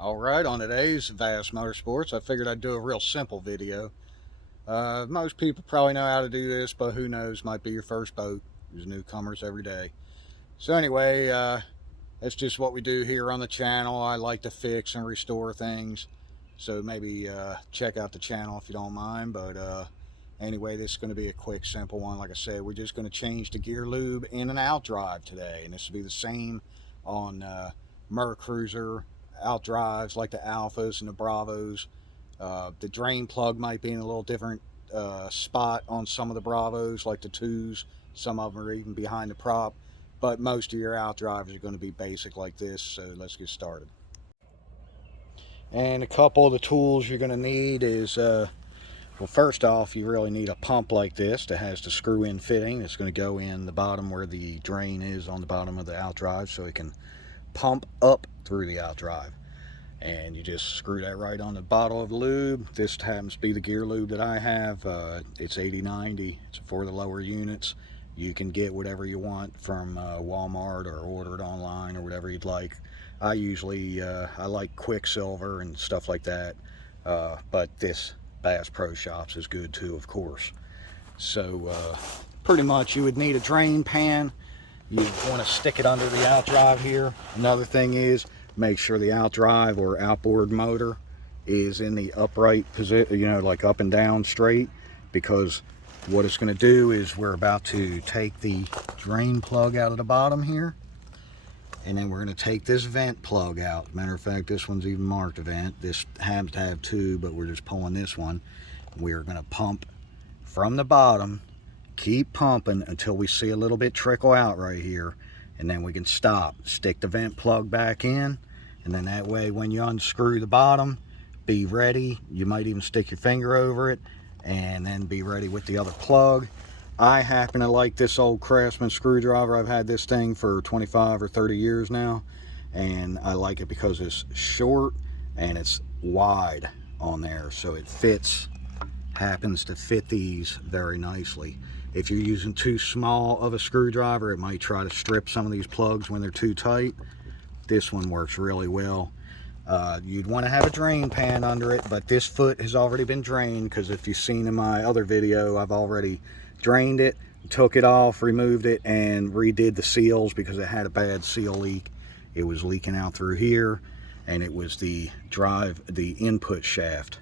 Alright, on today's Vast Motorsports, I figured I'd do a real simple video. Most people probably know how to do this, but who knows, might be your first boat. There's newcomers every day. So anyway, that's just what we do here on the channel. I like to fix and restore things. So maybe check out the channel if you don't mind. But anyway, this is going to be a quick, simple one. Like I said, we're just going to change the gear lube in an Outdrive today. And this will be the same on Mercruiser Outdrives like the Alphas and the Bravos. The drain plug might be in a little different spot on some of the Bravos, like the 2s. Some of them are even behind the prop. But most of your Outdrives are going to be basic like this, so let's get started. And a couple of the tools you're going to need is, well, first off, you really need a pump like this that has the screw-in fitting. It's going to go in the bottom where the drain is on the bottom of the Outdrive, so it can pump up through the Outdrive. And you just screw that right on the bottle of lube. This happens to be the gear lube that I have. It's 80/90. It's for the lower units. You can get whatever you want from Walmart or order it online or whatever you'd like. I usually I like Quicksilver and stuff like that, but this Bass Pro Shops is good too, of course. So pretty much you would need a drain pan. You want to stick it under the Outdrive here. Another thing is, make sure the Outdrive or outboard motor is in the upright position, you know, like up and down straight, because what it's going to do is we're about to take the drain plug out of the bottom here, and then we're going to take this vent plug out. Matter of fact, this one's even marked a vent. This happens to have two, but we're just pulling this one. We're going to pump from the bottom, keep pumping until we see a little bit trickle out right here, and then we can stop, stick the vent plug back in, and then that way when you unscrew the bottom, be ready. You might even stick your finger over it and then be ready with the other plug. I happen to like this old Craftsman screwdriver. I've had this thing for 25 or 30 years now, and I like it because it's short and it's wide on there, so it happens to fit these very nicely. If you're using too small of a screwdriver, it might try to strip some of these plugs when they're too tight. This one works really well. You'd want to have a drain pan under it, but this foot has already been drained, because if you've seen in my other video, I've already drained it, took it off, removed it, and redid the seals because it had a bad seal leak. It was leaking out through here, and it was the input shaft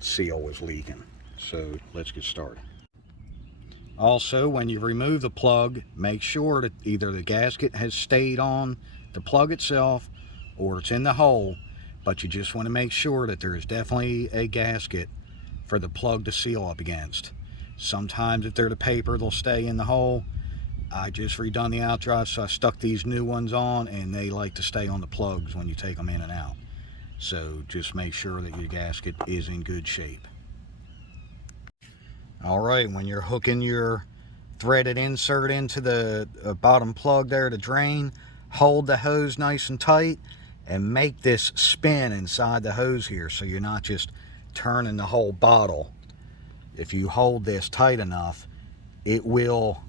seal was leaking. So let's get started. Also, when you remove the plug, make sure that either the gasket has stayed on the plug itself or it's in the hole, but you just want to make sure that there is definitely a gasket for the plug to seal up against. Sometimes if they're the paper, they'll stay in the hole. I just redone the Outdrive, so I stuck these new ones on, and they like to stay on the plugs when you take them in and out. So just make sure that your gasket is in good shape. Alright, when you're hooking your threaded insert into the bottom plug there to drain, hold the hose nice and tight and make this spin inside the hose here, so you're not just turning the whole bottle. If you hold this tight enough, it will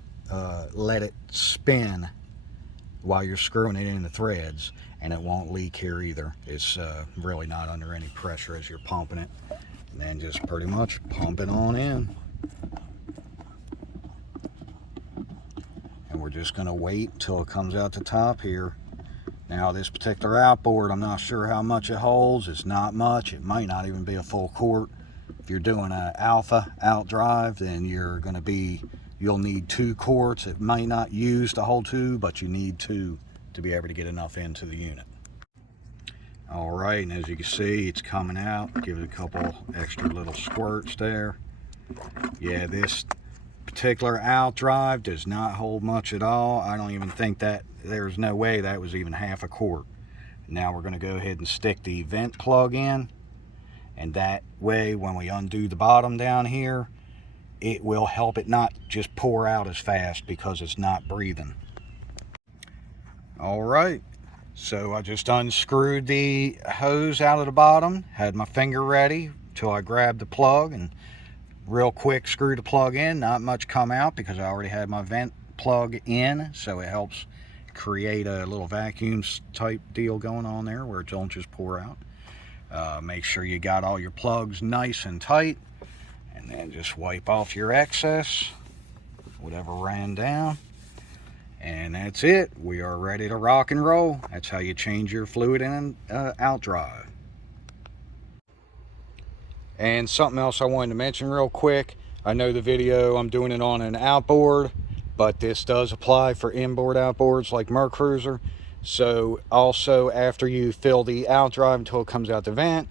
let it spin while you're screwing it in the threads, and it won't leak here either. It's really not under any pressure as you're pumping it. And then just pretty much pump it on in. And we're just going to wait until it comes out the top here. Now this particular outboard, I'm not sure how much it holds. It's not much. It might not even be a full quart. If you're doing an Alpha Outdrive, then you'll need 2 quarts. It might not use the whole 2, but you need 2 to be able to get enough into the unit. Alright, and as you can see, it's coming out. Give it a couple extra little squirts there. Yeah, this particular Outdrive does not hold much at all. I don't even think that, there's no way that was even half a quart. Now we're going to go ahead and stick the vent plug in, and that way when we undo the bottom down here, it will help it not just pour out as fast because it's not breathing. Alright, so I just unscrewed the hose out of the bottom, had my finger ready till I grabbed the plug, and real quick screw the plug in. Not much come out because I already had my vent plug in, so it helps create a little vacuum type deal going on there where it don't just pour out. Make sure you got all your plugs nice and tight, and then just wipe off your excess, whatever ran down. And that's it. We are ready to rock and roll. That's how you change your fluid in Outdrive. And something else I wanted to mention real quick. I know the video, I'm doing it on an outboard, but this does apply for inboard outboards like Mercruiser. So also, after you fill the Outdrive until it comes out the vent,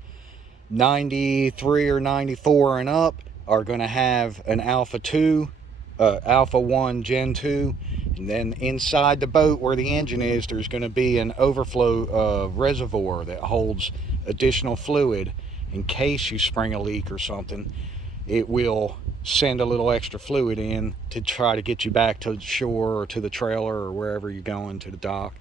93 or 94 and up are going to have an Alpha 2, Alpha 1 Gen 2. And then inside the boat where the engine is, there's going to be an overflow reservoir that holds additional fluid in case you spring a leak or something. It will send a little extra fluid in to try to get you back to the shore or to the trailer or wherever you're going, to the dock,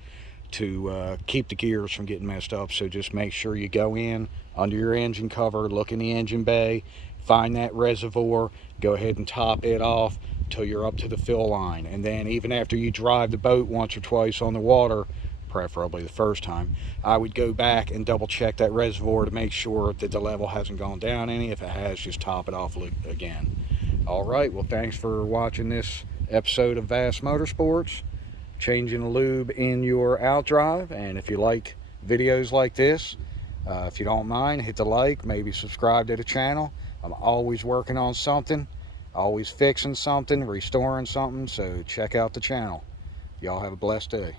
to keep the gears from getting messed up. So just make sure you go in under your engine cover, look in the engine bay, find that reservoir, go ahead and top it off till you're up to the fill line. And then even after you drive the boat once or twice on the water, preferably the first time, I would go back and double check that reservoir to make sure that the level hasn't gone down any. If it has, just top it off again. All right, well, thanks for watching this episode of Vast Motorsports, changing lube in your Outdrive. And if you like videos like this, if you don't mind, hit the like, maybe subscribe to the channel. I'm always working on something, always fixing something, restoring something, so check out the channel. Y'all have a blessed day.